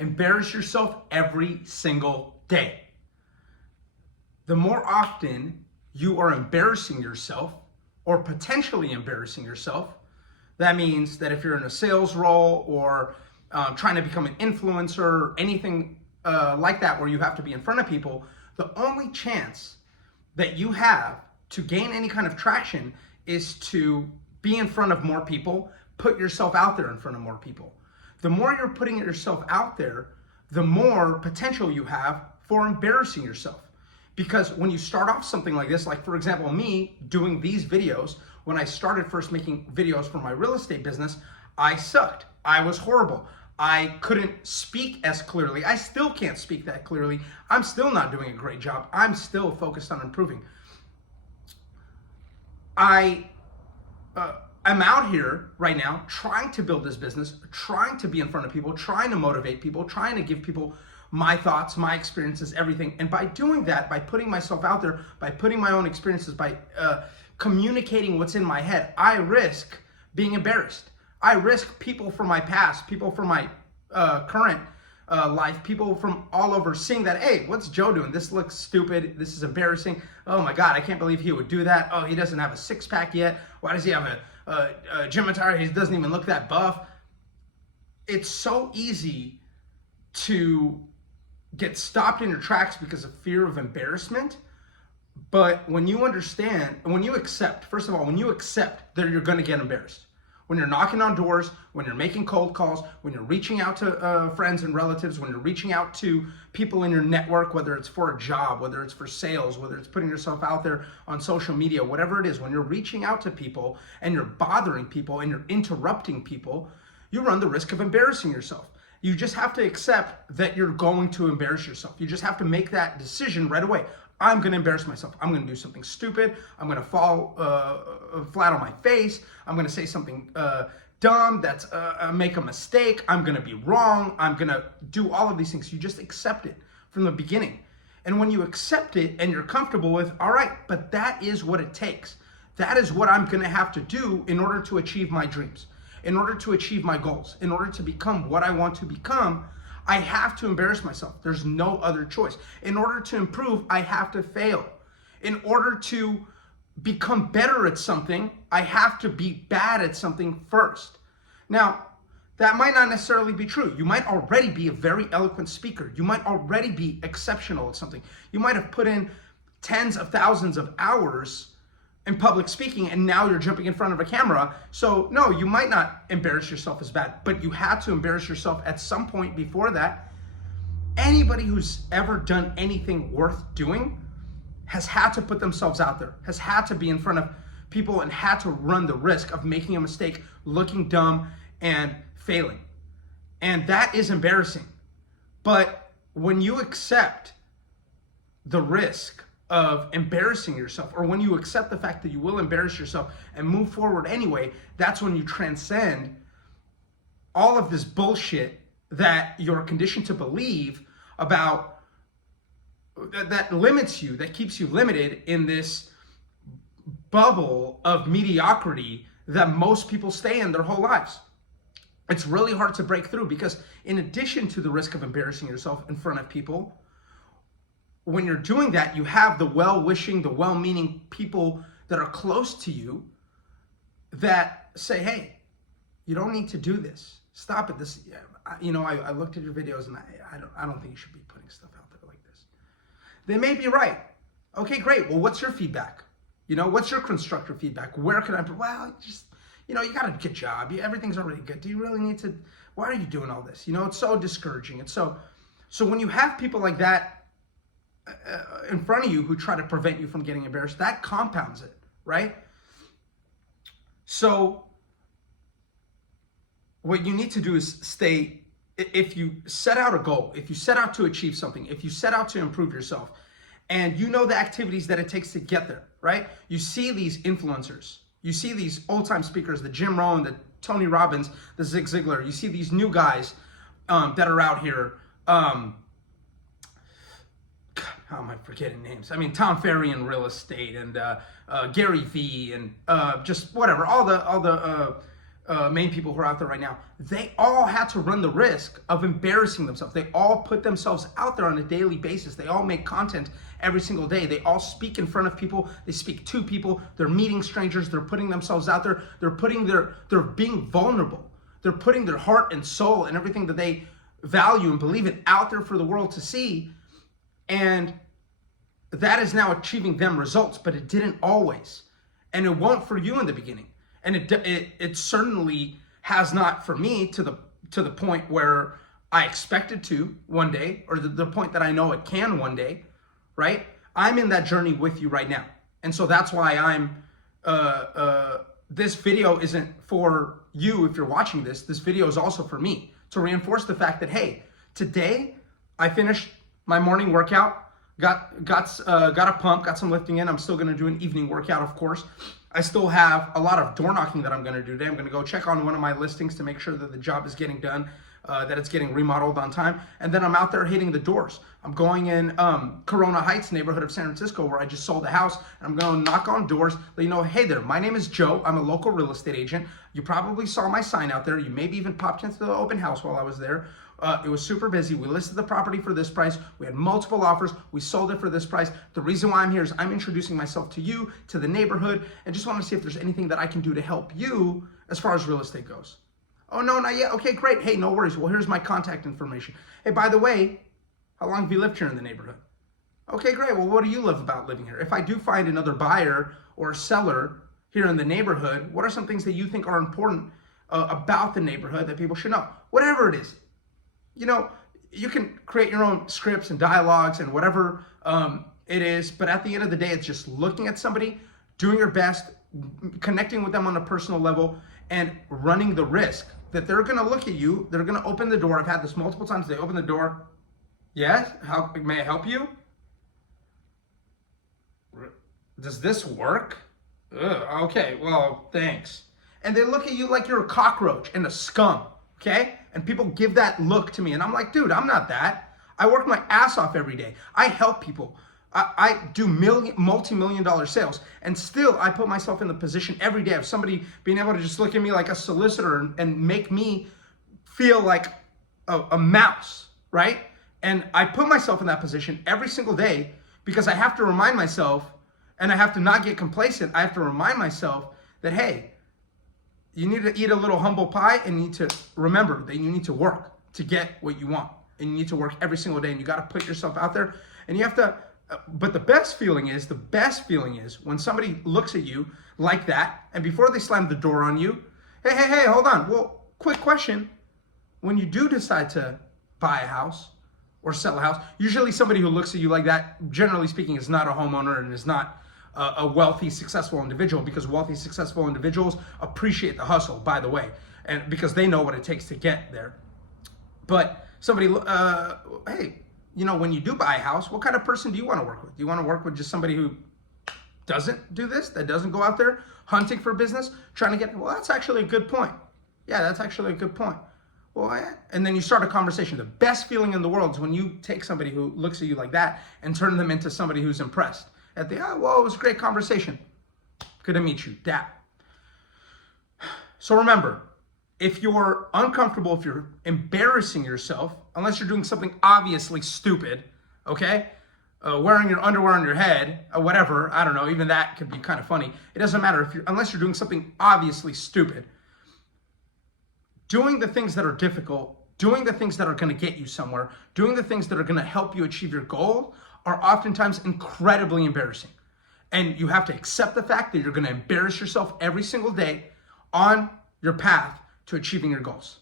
Embarrass yourself every single day. The more often you are embarrassing yourself or potentially embarrassing yourself, that means that if you're in a sales role or trying to become an influencer or anything like that where you have to be in front of people, the only chance that you have to gain any kind of traction is to be in front of more people, put yourself out there in front of more people. The more you're putting yourself out there, the more potential you have for embarrassing yourself. Because when you start off something like this, like for example, me doing these videos, when I started first making videos for my real estate business, I sucked. I was horrible. I couldn't speak as clearly. I still can't speak that clearly. I'm still not doing a great job. I'm still focused on improving. I'm out here right now trying to build this business, trying to be in front of people, trying to motivate people, trying to give people my thoughts, my experiences, everything. And by doing that, by putting myself out there, by putting my own experiences, by communicating what's in my head, I risk being embarrassed. I risk people from my past, people from my current life, people from all over seeing that, hey, what's Joe doing? This looks stupid. This is embarrassing. Oh my God, I can't believe he would do that. Oh, he doesn't have a six-pack yet. Why does he have a gym attire? He doesn't even look that buff. It's so easy to get stopped in your tracks because of fear of embarrassment. But when you understand, when you accept, first of all, when you accept that you're going to get embarrassed, when you're knocking on doors, when you're making cold calls, when you're reaching out to friends and relatives, when you're reaching out to people in your network, whether it's for a job, whether it's for sales, whether it's putting yourself out there on social media, whatever it is, when you're reaching out to people and you're bothering people and you're interrupting people, you run the risk of embarrassing yourself. You just have to accept that you're going to embarrass yourself. You just have to make that decision right away. I'm going to embarrass myself. I'm going to do something stupid. I'm going to fall flat on my face. I'm going to say something dumb that's make a mistake. I'm going to be wrong. I'm going to do all of these things. You just accept it from the beginning. And when you accept it and you're comfortable with, all right, but that is what it takes. That is what I'm going to have to do in order to achieve my dreams, in order to achieve my goals, in order to become what I want to become. I have to embarrass myself. There's no other choice. In order to improve, I have to fail. In order to become better at something, I have to be bad at something first. Now, that might not necessarily be true. You might already be a very eloquent speaker. You might already be exceptional at something. You might have put in tens of thousands of hours in public speaking, and now you're jumping in front of a camera. So no, you might not embarrass yourself as bad, but you had to embarrass yourself at some point before that. Anybody who's ever done anything worth doing has had to put themselves out there, has had to be in front of people and had to run the risk of making a mistake, looking dumb, and failing. And that is embarrassing. But when you accept the risk of embarrassing yourself, or when you accept the fact that you will embarrass yourself and move forward anyway, that's when you transcend all of this bullshit that you're conditioned to believe about, that limits you, that keeps you limited in this bubble of mediocrity that most people stay in their whole lives. It's really hard to break through because in addition to the risk of embarrassing yourself in front of people, when you're doing that, you have the well-wishing, the well-meaning people that are close to you that say, hey, you don't need to do this. Stop it. This, I looked at your videos and I don't think you should be putting stuff out there like this. They may be right. Okay, great. Well, what's your feedback? What's your constructive feedback? Where can I, well, just, you got a good job. Everything's already good. Do you really need to, why are you doing all this? It's so discouraging. It's so when you have people like that in front of you who try to prevent you from getting embarrassed, that compounds it, right? So what you need to do is if you set out a goal, if you set out to achieve something, if you set out to improve yourself, and you know the activities that it takes to get there, right? You see these influencers, you see these old-time speakers, the Jim Rohn, the Tony Robbins, the Zig Ziglar, you see these new guys that are out here, how am I forgetting names? I mean, Tom Ferry in real estate, and Gary Vee, and just whatever, all the main people who are out there right now, they all had to run the risk of embarrassing themselves. They all put themselves out there on a daily basis. They all make content every single day. They all speak in front of people. They speak to people. They're meeting strangers. They're putting themselves out there. They're being vulnerable. They're putting their heart and soul and everything that they value and believe in out there for the world to see. And that is now achieving them results, but it didn't always. And it won't for you in the beginning. And it certainly has not for me to the point where I expect it to one day, or the point that I know it can one day, right? I'm in that journey with you right now. And so that's why this video isn't for you if you're watching this. This video is also for me to reinforce the fact that, hey, today I finished my morning workout, got a pump, got some lifting in. I'm still gonna do an evening workout, of course. I still have a lot of door knocking that I'm going to do today. I'm going to go check on one of my listings to make sure that the job is getting done, that it's getting remodeled on time. And then I'm out there hitting the doors. I'm going in Corona Heights neighborhood of San Francisco, where I just sold a house. And I'm going to knock on doors, let you know, hey there, my name is Joe. I'm a local real estate agent. You probably saw my sign out there. You maybe even popped into the open house while I was there. It was super busy. We listed the property for this price. We had multiple offers. We sold it for this price. The reason why I'm here is I'm introducing myself to you, to the neighborhood, and just want to see if there's anything that I can do to help you as far as real estate goes. Oh, no, not yet. Okay, great. Hey, no worries. Well, here's my contact information. Hey, by the way, how long have you lived here in the neighborhood? Okay, great. Well, what do you love about living here? If I do find another buyer or seller here in the neighborhood, what are some things that you think are important about the neighborhood that people should know? Whatever it is. You know, you can create your own scripts and dialogues and whatever it is, but at the end of the day, it's just looking at somebody, doing your best, connecting with them on a personal level, and running the risk that they're going to look at you, they're going to open the door. I've had this multiple times. They open the door. Yes? How may I help you? Does this work? Ugh, okay, well, thanks. And they look at you like you're a cockroach and a scum, okay? And people give that look to me, and I'm like, dude, I'm not that. I work my ass off every day. I help people. I do multi-million-dollar sales, and still I put myself in the position every day of somebody being able to just look at me like a solicitor and make me feel like a mouse, right? And I put myself in that position every single day because I have to remind myself, and I have to not get complacent. I have to remind myself that, hey, you need to eat a little humble pie, and you need to remember that you need to work to get what you want. And you need to work every single day, and you got to put yourself out there, and you have to, but the best feeling is when somebody looks at you like that, and before they slam the door on you, hey, hold on. Well, quick question. When you do decide to buy a house or sell a house, usually somebody who looks at you like that, generally speaking, is not a homeowner and is not a wealthy, successful individual, because wealthy, successful individuals appreciate the hustle, by the way, and because they know what it takes to get there. But somebody, hey, you know, when you do buy a house, what kind of person do you want to work with? Do you want to work with just somebody who doesn't do this, that doesn't go out there hunting for business, trying to get, well, that's actually a good point. Yeah, that's actually a good point. Well, and then you start a conversation. The best feeling in the world is when you take somebody who looks at you like that and turn them into somebody who's impressed. At the, oh, well, it was a great conversation. Good to meet you. Dap. So remember, if you're uncomfortable, if you're embarrassing yourself, unless you're doing something obviously stupid, okay? Wearing your underwear on your head, or whatever, I don't know, even that could be kind of funny. It doesn't matter unless you're doing something obviously stupid. Doing the things that are difficult, doing the things that are going to get you somewhere, doing the things that are going to help you achieve your goal are oftentimes incredibly embarrassing. And you have to accept the fact that you're going to embarrass yourself every single day on your path to achieving your goals.